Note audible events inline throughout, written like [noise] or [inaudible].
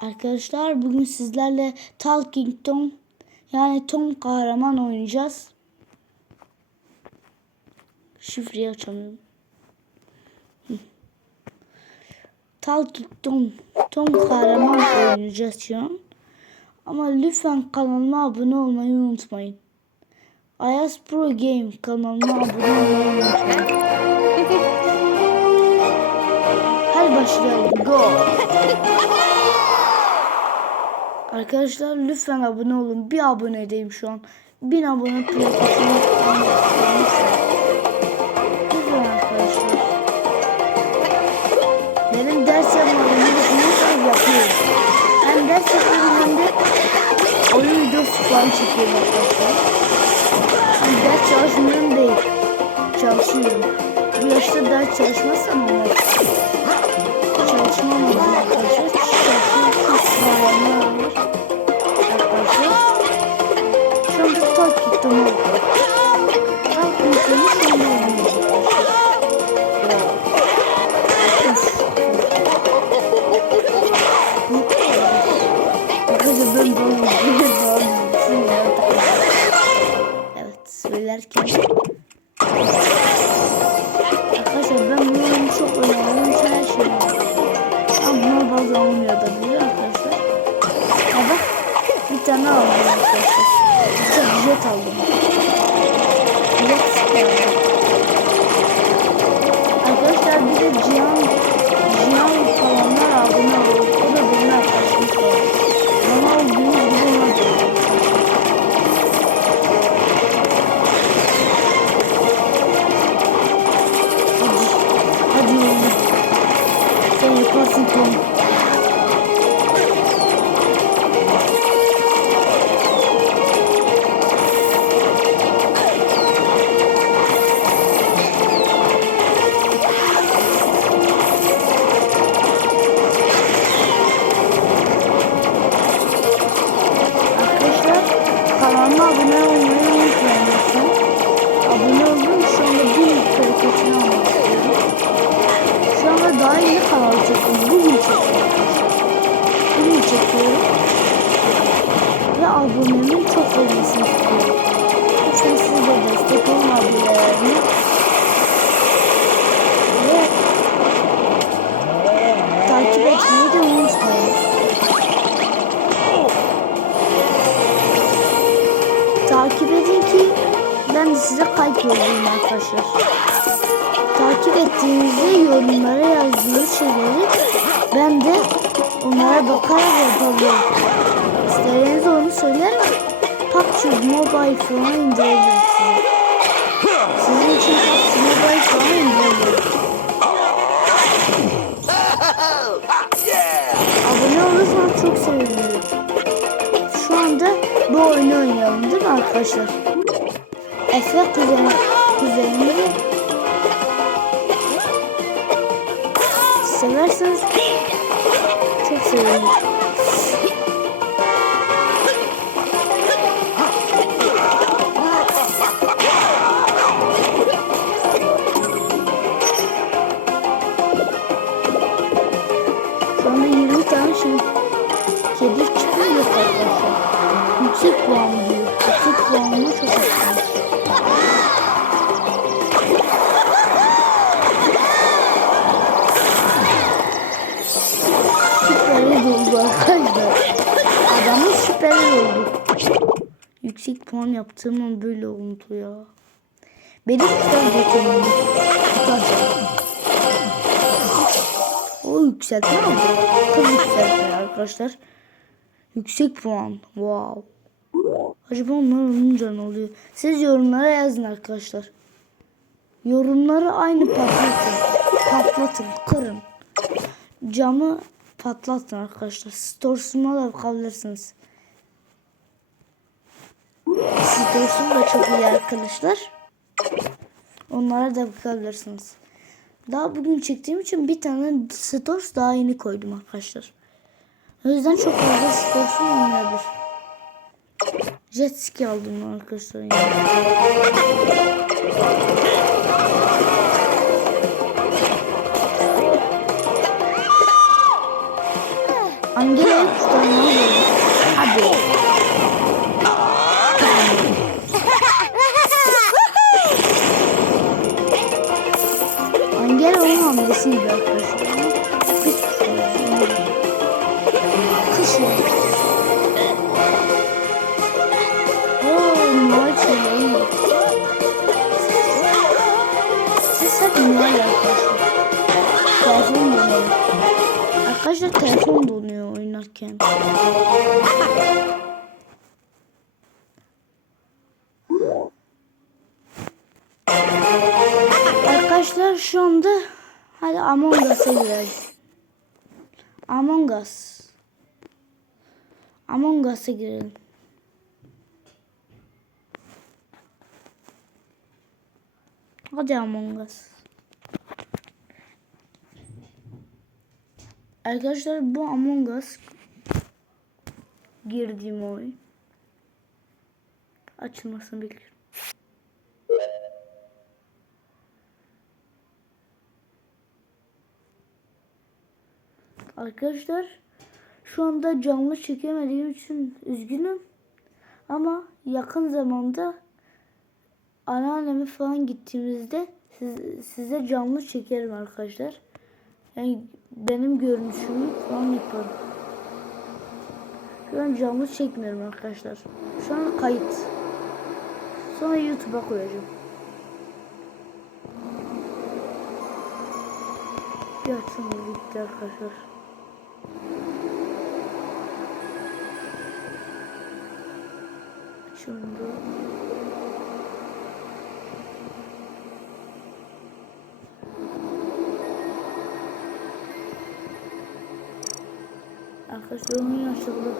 Arkadaşlar bugün sizlerle Talking Tom yani Tom kahraman oynayacağız. Şifreyi açamıyorum. Talking Tom Tom kahraman oynayacağız şu an. Ama lütfen kanalıma abone olmayı unutmayın. Ayaz Pro Game kanalıma abone olmayı unutmayın. [laughs] Hadi başlayalım. Go. [laughs] Arkadaşlar lütfen abone olun. Bir abone edeyim şu an. Bin abone plakasını lütfen. Arkadaşlar. Benim ders yapmadığımı düşünüyorsanız yapıyorum. Ben ders yapıyorum hem de oyun videosu falan çekiyorum arkadaşlar. Ben ders çalışmıyorum değil. Çalışıyorum. Bu yaşta ders çalışmazsam olmaz. Çalışmam lazım arkadaşlar. Söylerken çekiyorum. Ve abonemin çok olmasını istiyorum. Lütfen siz de destek olun abonelerime. Ve takip etmeyi de unutmayın. Takip edin ki ben de size kalp yollayayım arkadaşlar. Takip ettiğinizde yorumlara yazdığınız şeyleri ben de onlara bakarak yapabilirim. İsterseniz onu söyler PUBG Mobile falan indirebilirim size. Sizin için PUBG Mobile falan indirebilirim. Abone olursanız çok sevinirim. Şu anda bu oyunu oynayalım değil mi arkadaşlar? Efe kuzenim, kuzenimi severseniz çok sevinirim. Şu anda 20 tane şey kedi çıkıyor arkadaşlar. Yüksek puan puan yaptığım an böyle oldu ya. Benim getirdim. Kitap. O yükseltme mi? Kız yükseltme arkadaşlar. Yüksek puan. Wow. Acaba onlar olunca ne oluyor? Siz yorumlara yazın arkadaşlar. Yorumları aynı patlatın. Patlatın. Kırın. Camı patlatın arkadaşlar. Stores'uma da bakabilirsiniz. Stores'um da çok iyi arkadaşlar. Onlara da bakabilirsiniz. Daha bugün çektiğim için bir tane stores daha yeni koydum arkadaşlar. O yüzden çok fazla stores'um olmayabilir. Jet ski aldım arkadaşlar. Yani. Angela'yı kurtarmamız lazım. Hadi. Telefon donuyor. Arkadaşlar telefon donuyor oynarken. Arkadaşlar şu anda hadi Among Us'a girelim. Among Us. Among Us'a girelim. Hadi Among Us. Arkadaşlar bu Among Us girdiğim oyun. Açılmasını bekliyorum. Arkadaşlar şu anda canlı çekemediğim için üzgünüm. Ama yakın zamanda anneanneme falan gittiğimizde siz- size canlı çekerim arkadaşlar. Yani benim görünüşümü falan yaparım. Şu an canlı çekmiyorum arkadaşlar. Şu an kayıt. Sonra YouTube'a koyacağım. Bir açılma bitti arkadaşlar. Şimdi Oyun açıldı.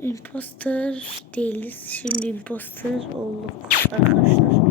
Imposter değiliz. Şimdi imposter olduk arkadaşlar.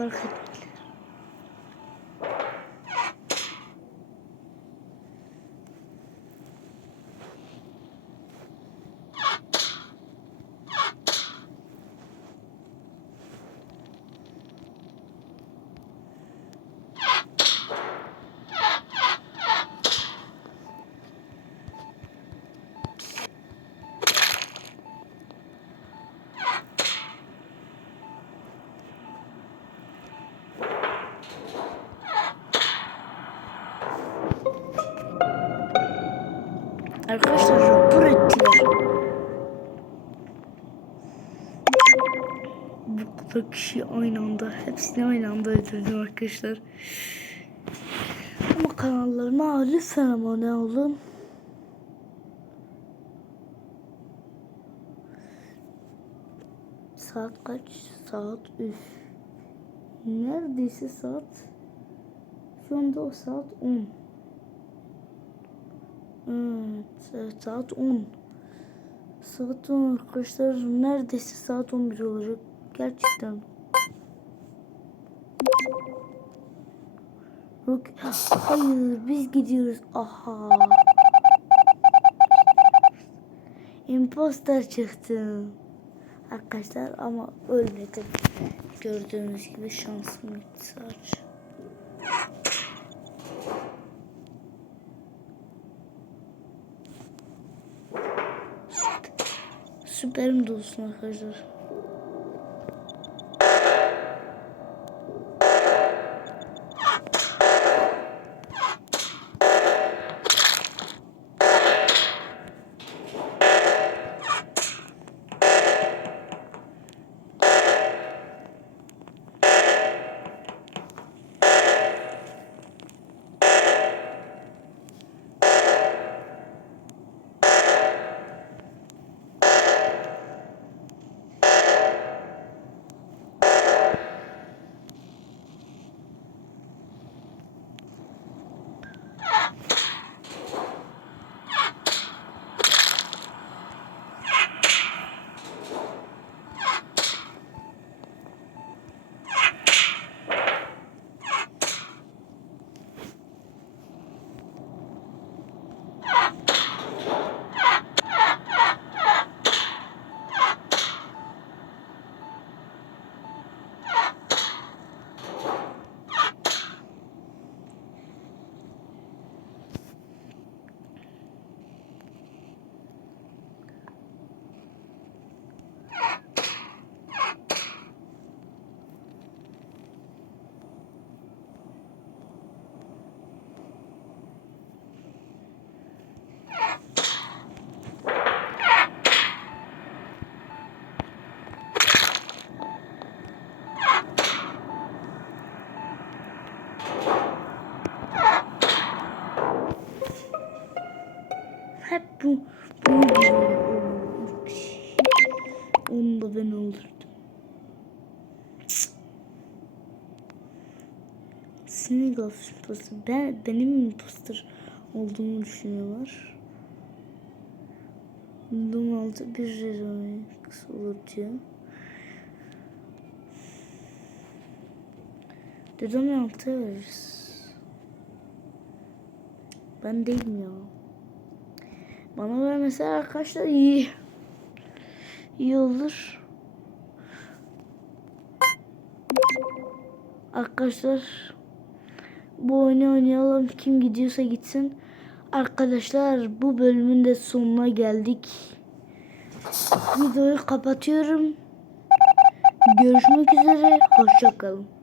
فرقت 40 kişi aynı anda. Hepsini aynı anda izledim arkadaşlar. Ama kanallarıma lütfen abone olun. Saat kaç? Saat 3. Neredeyse saat. Şu anda o saat 10. Evet, saat 10. Saat 10 arkadaşlar neredeyse saat 11 olacak. Gerçekten. Yok. Hayır biz gidiyoruz. Aha. Imposter çıktı. Arkadaşlar ama ölmedim. Gördüğünüz gibi şansım gitti sadece. Süperim de olsun arkadaşlar. Sinir imposter. Ben benim imposter olduğumu düşünüyorlar. Bunun altı bir remix olur. Dedem altı veririz. Ben değilim ya. Bana vermese arkadaşlar iyi. İyi olur. Arkadaşlar bu oyunu oynayalım. Kim gidiyorsa gitsin. Arkadaşlar bu bölümün de sonuna geldik. Videoyu kapatıyorum. Görüşmek üzere. Hoşçakalın.